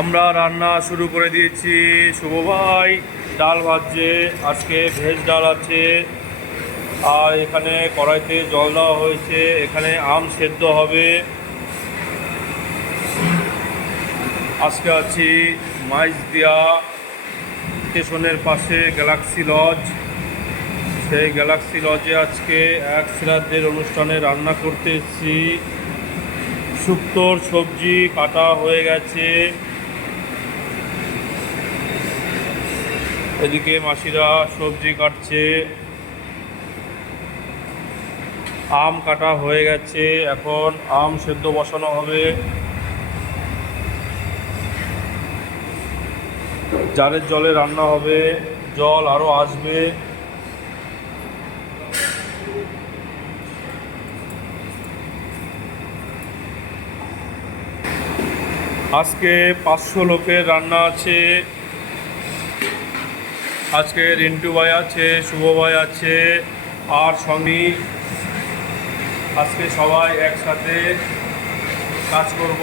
আমরা রান্না শুরু করে দিয়েছি। শুভ ভাই ডাল ভাজছে, আজকে ভেজ ডাল আছে। আর এখানে কড়াইতে জল দেওয়া হয়েছে, এখানে আম সেদ্ধ হবে। আজকে আছি মাইজদিয়া স্টেশনের পাশে গ্যালাক্সি লজ। সেই গ্যালাক্সি লজে আজকে এক শ্রাদ্ধের অনুষ্ঠানে রান্না করতে এসেছি। শুক্তোর সবজি কাটা হয়ে গেছে, এদিকে মাসিরা সবজি কাটছে। আম কাটা হয়ে গেছে, এখন আম সেদ্ধ বসানো হবে। জারের জলে রান্না হবে, জল আরও আসবে। আজকে 500 লোকের রান্না আছে। আজকে রিন্টু ভাই আছে, শুভ ভাই আছে, আর সঙ্গী। আজকে সবাই একসাথে কাজ করব।